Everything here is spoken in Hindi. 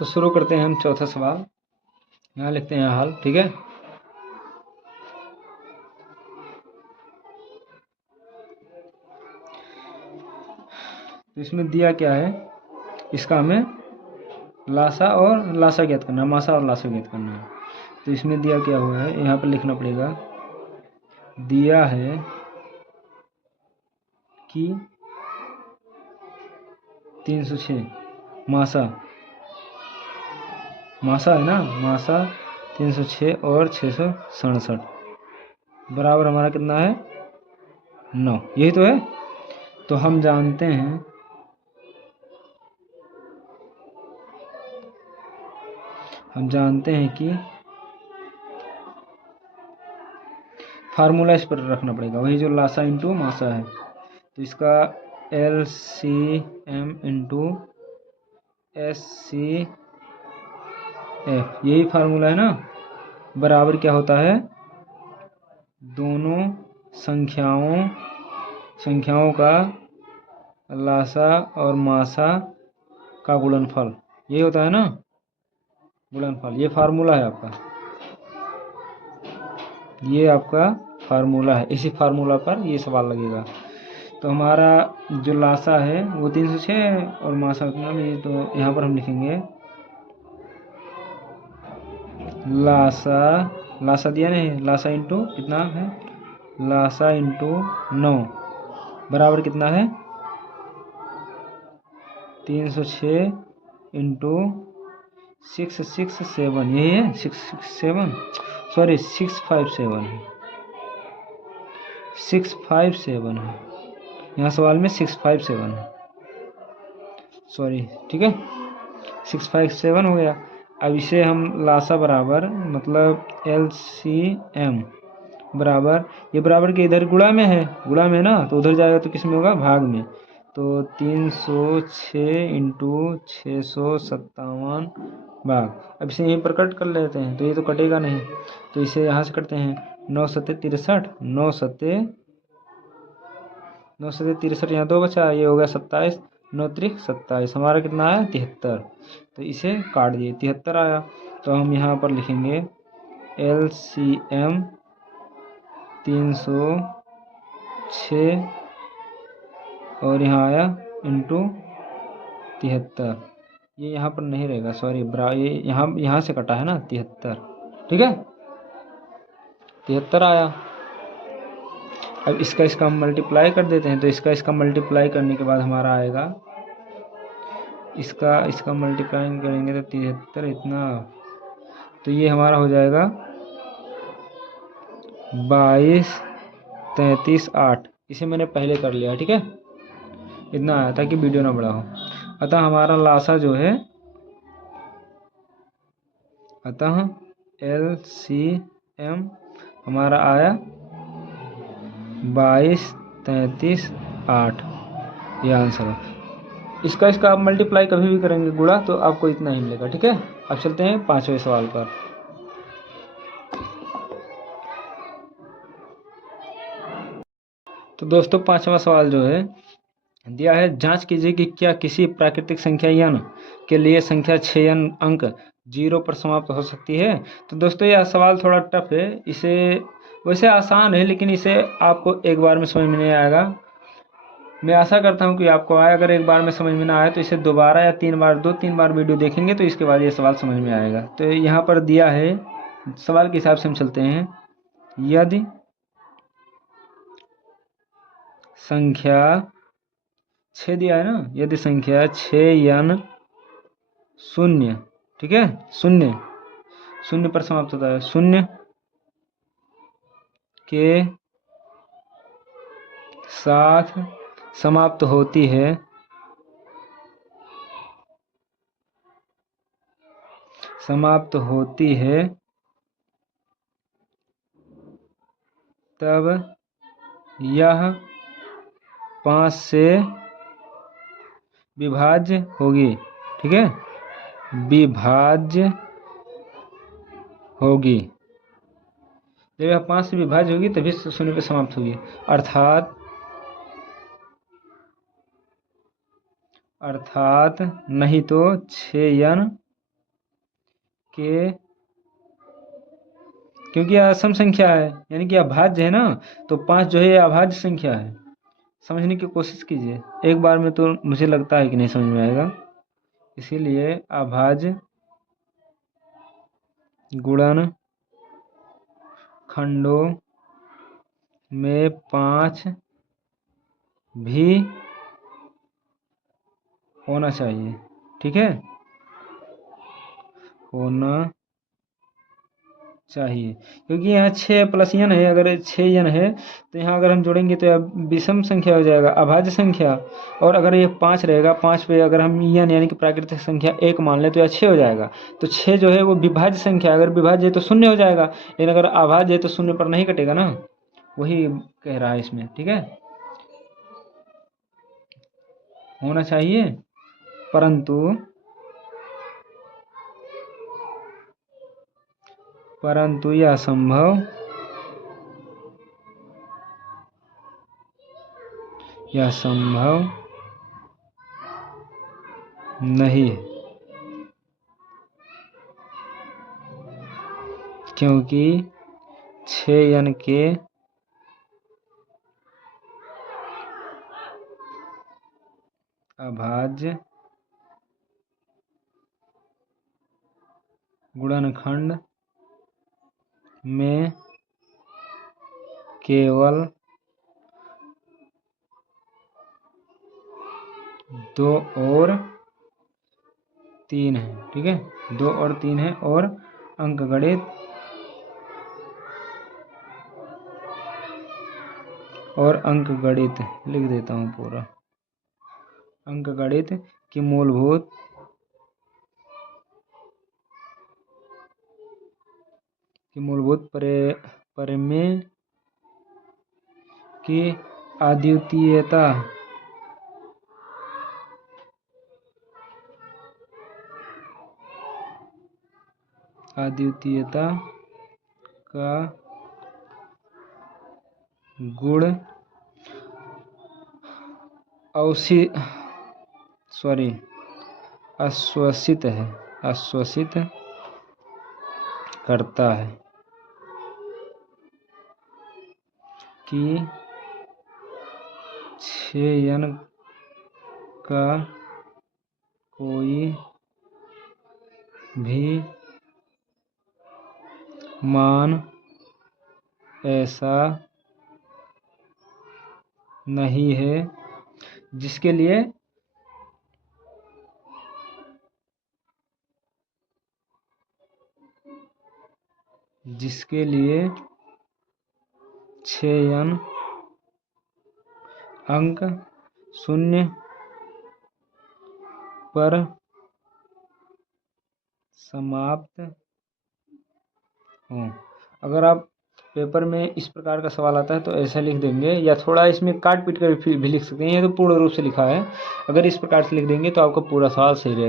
तो शुरू करते हैं हम चौथा सवाल। यहाँ लिखते हैं हल, ठीक है। तो इसमें दिया क्या है, इसका हमें लासा और लासा ज्ञात करना है, मासा और लासा ज्ञात करना है। तो इसमें दिया क्या हुआ है, यहाँ पर लिखना पड़ेगा, दिया है कि 306 मासा, मासा है ना, मासा 306 और 667 बराबर हमारा कितना है 9, यही तो है। तो हम जानते हैं कि फार्मूला इस पर रखना पड़ेगा, वही जो लासा इंटू मासा है। तो इसका LCM इंटू SCF, यही फार्मूला है ना, बराबर क्या होता है, दोनों संख्याओं का लासा और मासा का गुणनफल, ये होता है ना गुणनफल। ये फार्मूला है आपका, ये आपका फार्मूला है। इसी फार्मूला पर ये सवाल लगेगा। तो हमारा जो लासा है वो 306 और मासा कितना, ये तो यहाँ पर हम लिखेंगे लासा दिया नहीं, लासा इंटू कितना है, लासा इंटू 9 बराबर कितना है 306 इंटू 667, यही है 657, सॉरी 657 है, 657 है, यहाँ सवाल में 657 है, सॉरी, ठीक है 657 हो गया। अब इसे हम लासा बराबर मतलब LCM बराबर, ये बराबर के इधर गुणा में है, गुणा में ना, तो उधर जाएगा तो किस में होगा, भाग में। तो 306 इंटू 657 भाग, अब इसे यहीं पर कट कर लेते हैं, तो ये तो कटेगा नहीं, तो इसे यहाँ से करते हैं 9 सत्ते 63, 9 सत्ते 63, यहाँ 2 बचा, ये हो गया 27, 9 त्रिक 27, हमारा कितना आया 73। तो इसे काट दिए, 73 आया। तो हम यहाँ पर लिखेंगे LCM 306 और यहाँ आया इंटू 73, ये यहाँ पर नहीं रहेगा, सॉरी, ये यहाँ से कटा है ना 73, ठीक है 73 आया। अब इसका हम मल्टीप्लाई कर देते हैं, तो इसका मल्टीप्लाई करने के बाद हमारा आएगा, इसका मल्टीप्लाई करेंगे तो 73 इतना, तो ये हमारा हो जाएगा 22 33 8, इसे मैंने पहले कर लिया, ठीक है इतना आया ताकि वीडियो ना बड़ा हो। अतः हमारा लासा जो है, अतः LCM हमारा आया 22 33 8, ये आंसर है। इसका आप मल्टीप्लाई कभी भी करेंगे गुणा, तो आपको इतना ही मिलेगा, ठीक है। अब चलते हैं 5वें सवाल पर। तो दोस्तों 5वां सवाल जो है दिया है, जांच कीजिए कि क्या किसी प्राकृतिक संख्या n के लिए संख्या 6n अंक 0 पर समाप्त हो सकती है। तो दोस्तों यह सवाल थोड़ा टफ है, इसे वैसे आसान है, लेकिन इसे आपको एक बार में समझ में नहीं आएगा। मैं आशा करता हूं कि आपको आए, अगर एक बार में समझ में ना आए तो इसे दोबारा या 2-3 बार वीडियो देखेंगे तो इसके बाद ये सवाल समझ में आएगा। तो यहाँ पर दिया है, सवाल के हिसाब से हम चलते हैं, यदि संख्या 6 दिया है ना, यदि संख्या 6n 0, ठीक है, 0 पर समाप्त होता है, 0 के साथ समाप्त होती है, तब यह 5 से विभाज्य होगी, ठीक है, विभाज्य होगी। जब यह 5 से विभाज्य होगी तभी 0 पे समाप्त होगी, अर्थात नहीं तो 6n के, क्योंकि यह असम संख्या है यानी कि अभाज्य है ना, तो 5 जो है ये अभाज्य संख्या है। समझने की कोशिश कीजिए, एक बार में तो मुझे लगता है कि नहीं समझ में आएगा, इसीलिए अभाज्य गुणन खंडों में 5 भी होना चाहिए। ठीक है, होना चाहिए, क्योंकि यहाँ 6 प्लस n है, अगर 6n है तो यहाँ अगर हम जोड़ेंगे तो यह विषम संख्या हो जाएगा, अभाज्य संख्या। और अगर ये 5 रहेगा, 5 पे अगर हम n यानी कि प्राकृतिक संख्या 1 मान ले तो यह 6 हो जाएगा। तो 6 जो है वो विभाज्य संख्या, अगर विभाज्य है तो 0 हो जाएगा, लेकिन अगर अभाज्य है तो 0 पर नहीं कटेगा ना, वही कह रहा है इसमें। ठीक है, होना चाहिए, परंतु यह संभव नहीं है, क्योंकि 6n के अभाज्य गुणनखंड में केवल 2 और 3 है। ठीक है, 2 और 3 है, और अंकगणित लिख देता हूँ पूरा, अंकगणित की मूलभूत प्रमेय की अद्वितीयता का गुण आश्वासित करता है कि 6n का कोई भी मान ऐसा नहीं है जिसके लिए जिसके लिए 6n अंक 0 पर समाप्त हो। अगर आप पेपर में इस प्रकार का सवाल आता है तो ऐसा लिख देंगे, या थोड़ा इसमें काट पीट कर भी लिख सकते हैं, ये तो पूर्ण रूप से लिखा है, अगर इस प्रकार से लिख देंगे तो आपका पूरा सवाल सही रहेगा।